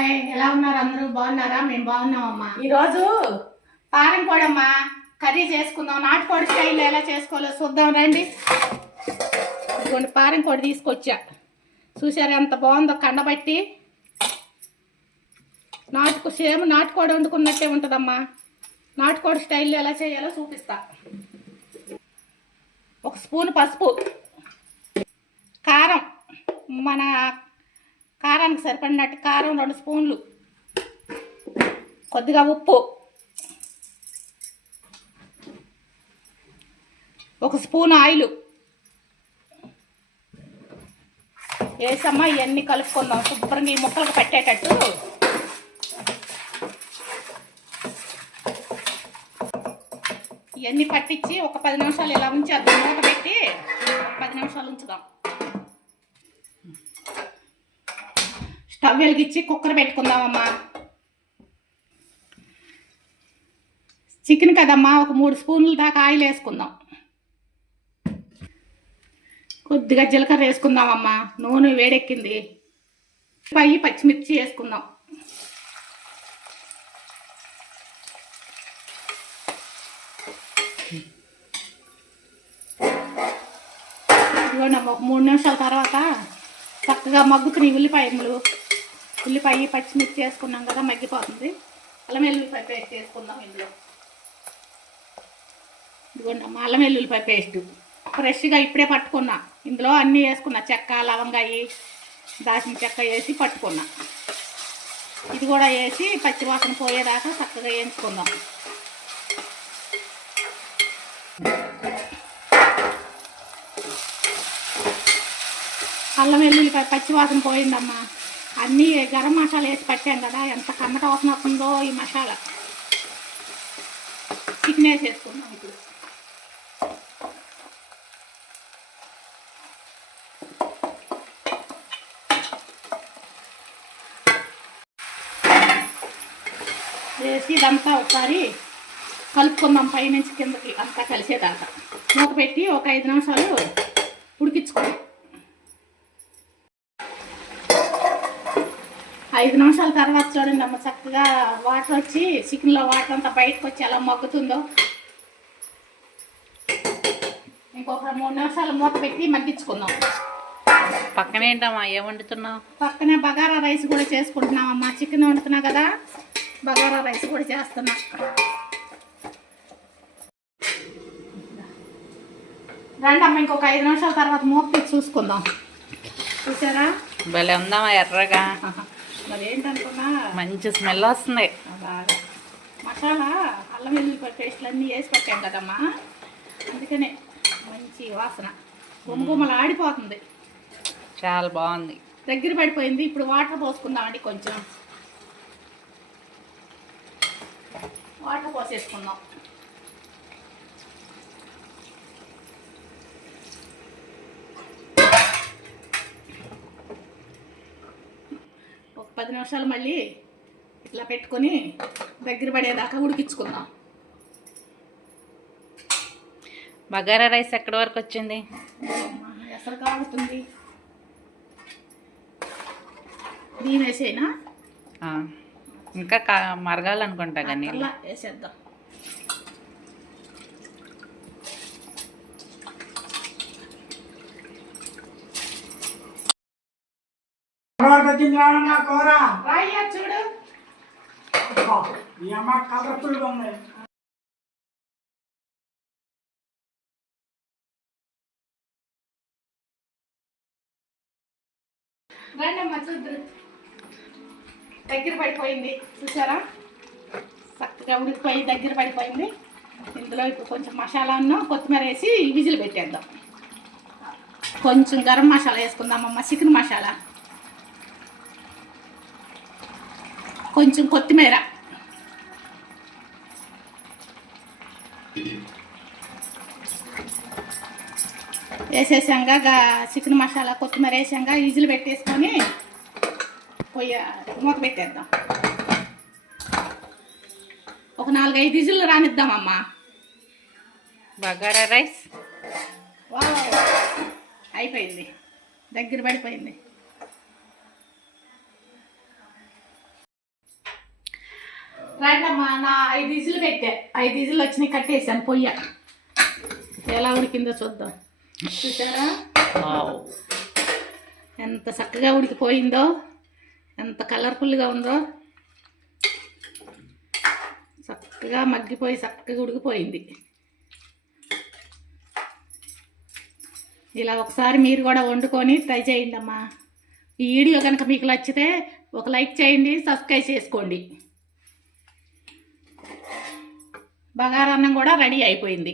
Hi, ఎలా ఉన్నారు? అందరూ బాగున్నారా? మేము బాగున్నామమ్మా. ఈరోజు పారం కోడమ్మా కర్రీ చేసుకుందాం. నాటుకోడి స్టైల్ ఎలా చేసుకోవాలో చూద్దాం రండి. ఇదిగోండి పారం కోడి తీసుకొచ్చా. చూసారా ఎంత బాగుందో కండబట్టి. సేమ్ నాటుకోడి వండుకున్నట్టే ఉంటుందమ్మా. నాటుకోడి స్టైల్ ఎలా చేయాలో చూపిస్తా. 1 స్పూన్ పసుపు, కారం, మన కారానికి సరిపడినట్టు కారం 2 స్పూన్లు, కొద్దిగా ఉప్పు, 1 స్పూన్ ఆయిల్ వేసమ్మా. ఇవన్నీ కలుపుకుందాం శుభ్రంగా ఈ ముక్కలకు పట్టేటట్టు. ఇవన్నీ పట్టించి ఒక 10 నిమిషాలు ఇలా ఉంచేద్దాం. మూత పెట్టి 10 నిమిషాలు ఉంచుదాం. స్టవ్ వెలిగించి కుక్కర్ పెట్టుకుందామమ్మా. చికెన్ కదమ్మా, ఒక 3 స్పూన్ల దాకా ఆయిల్ వేసుకుందాం. కొద్దిగా జీలకర్ర వేసుకుందామమ్మా. నూనె వేడెక్కింది. పచ్చిమిర్చి వేసుకుందాం. ఇదిగోండి ఒక 3 నిమిషాల తర్వాత చక్కగా మగ్గుతున్న ఉల్లిపాయ పచ్చిమిర్చి వేసుకున్నాం కదా, మగ్గిపోతుంది. అల్లం వెల్లుల్లిపాయ పేస్ట్ వేసుకుందాం ఇందులో. ఇదిగోండి అమ్మ అల్లం వెల్లుల్లిపాయ పేస్ట్ ఫ్రెష్గా ఇప్పుడే పట్టుకున్నా. ఇందులో అన్నీ వేసుకున్నా, చెక్క, లవంగాయి, దాచిన చెక్క వేసి పట్టుకున్నా. ఇది కూడా వేసి పచ్చివాసన పోయేదాకా చక్కగా వేయించుకుందాం. అల్లం వెల్లుల్లిపాయ పచ్చివాసన పోయిందమ్మా. అన్నీ గరం మసాలా వేసి పట్టాం కదా, ఎంత కమ్మట వాసన వస్తుందో ఈ మసాలా. చికెన్ వేసేసుకుందాం ఇప్పుడు. వేసి ఇదంతా ఒకసారి కలుపుకుందాం పైనుంచి కిందకి అంతా కలిసేదాకా. మూత పెట్టి ఒక 5 నిమిషాలు ఉడికించుకోండి. 5 నిమిషాల తర్వాత చూడండి అమ్మ, చక్కగా వాటర్ వచ్చి చికెన్లో వాటర్ అంతా బయటకు వచ్చి ఎలా మగ్గుతుందో. ఇంకొక 3 నిమిషాలు మూత పెట్టి మగ్గించుకుందాం. పక్కనే ఏంటమ్మా ఏం వండుతున్నావు? పక్కనే బగారా రైస్ కూడా చేసుకుంటున్నామమ్మా. చికెన్ వండుతున్నా కదా, బగారా రైస్ కూడా చేస్తున్నా. రండి అమ్మ, ఇంకొక 5 నిమిషాల తర్వాత మూత పెట్టి చూసుకుందాం. చూసారా భలే ఉందామా ఎర్రగా. మరి ఏంటనుకున్నా మంచి స్మెల్ వస్తుంది. అలాగా మసాలా అల్లం వెల్లుల్లిపాయ పేస్ట్లు అన్నీ వేసి పెట్టాం కదమ్మా, అందుకనే మంచి వాసన గుమ్మగుమ్మలు ఆడిపోతుంది. చాలా బాగుంది. దగ్గర పడిపోయింది. ఇప్పుడు వాటర్ పోసుకుందామండి. కొంచెం వాటర్ పోసేసుకుందాం. ఒక 10 నిమిషాలు మళ్ళీ ఇట్లా పెట్టుకొని దగ్గర పడేదాకా ఉడికించుకుందాం. బగారా రైస్ ఎక్కడి వరకు వచ్చింది? ఎసరు కాగుతుంది. బియ్యం వేసేనా? ఇంకా మరగాలనుకుంటా కానీ అలా వేసేద్దాం. రాయ్యా చూడు, కలర్ఫుల్గా ఉన్నాయి. రండమ్మా చూద్దరు. దగ్గర పడిపోయింది చూసారా, చక్కగా ఉడికిపోయి దగ్గర పడిపోయింది. ఇందులో ఇప్పుడు కొంచెం మసాలాను కొత్తిమీర వేసి విజిల్ పెట్టేద్దాం. కొంచెం గరం మసాలా వేసుకుందామమ్మ, చికెన్ మసాలా, కొంచెం కొత్తిమీర, వేసేసాక చికెన్ మసాలా కొత్తిమీర వేసాక విజిల్ పెట్టేసుకొని మూత పెట్టేద్దాం. ఒక 4-5 విజిల్లు రానిద్దామమ్మా. బగారా రైస్ అయిపోయింది, దగ్గర పడిపోయింది. రండమ్మా, నా 5 విజిల్ పెట్టా, 5 విజిల్ వచ్చినాయి, కట్టేసాను పొయ్య. ఎలా ఉడికిందో చూద్దాం. చూసారా వావ్. ఎంత చక్కగా ఉడికిపోయిందో, ఎంత కలర్ఫుల్గా ఉందో. చక్కగా మగ్గిపోయి చక్కగా ఉడికిపోయింది. ఇలా ఒకసారి మీరు కూడా వండుకొని ట్రై చేయండి అమ్మా. ఈ వీడియో కనుక మీకు నచ్చితే ఒక లైక్ చేయండి, సబ్స్క్రైబ్ చేసుకోండి. బగారా అన్నం కూడా రెడీ అయిపోయింది.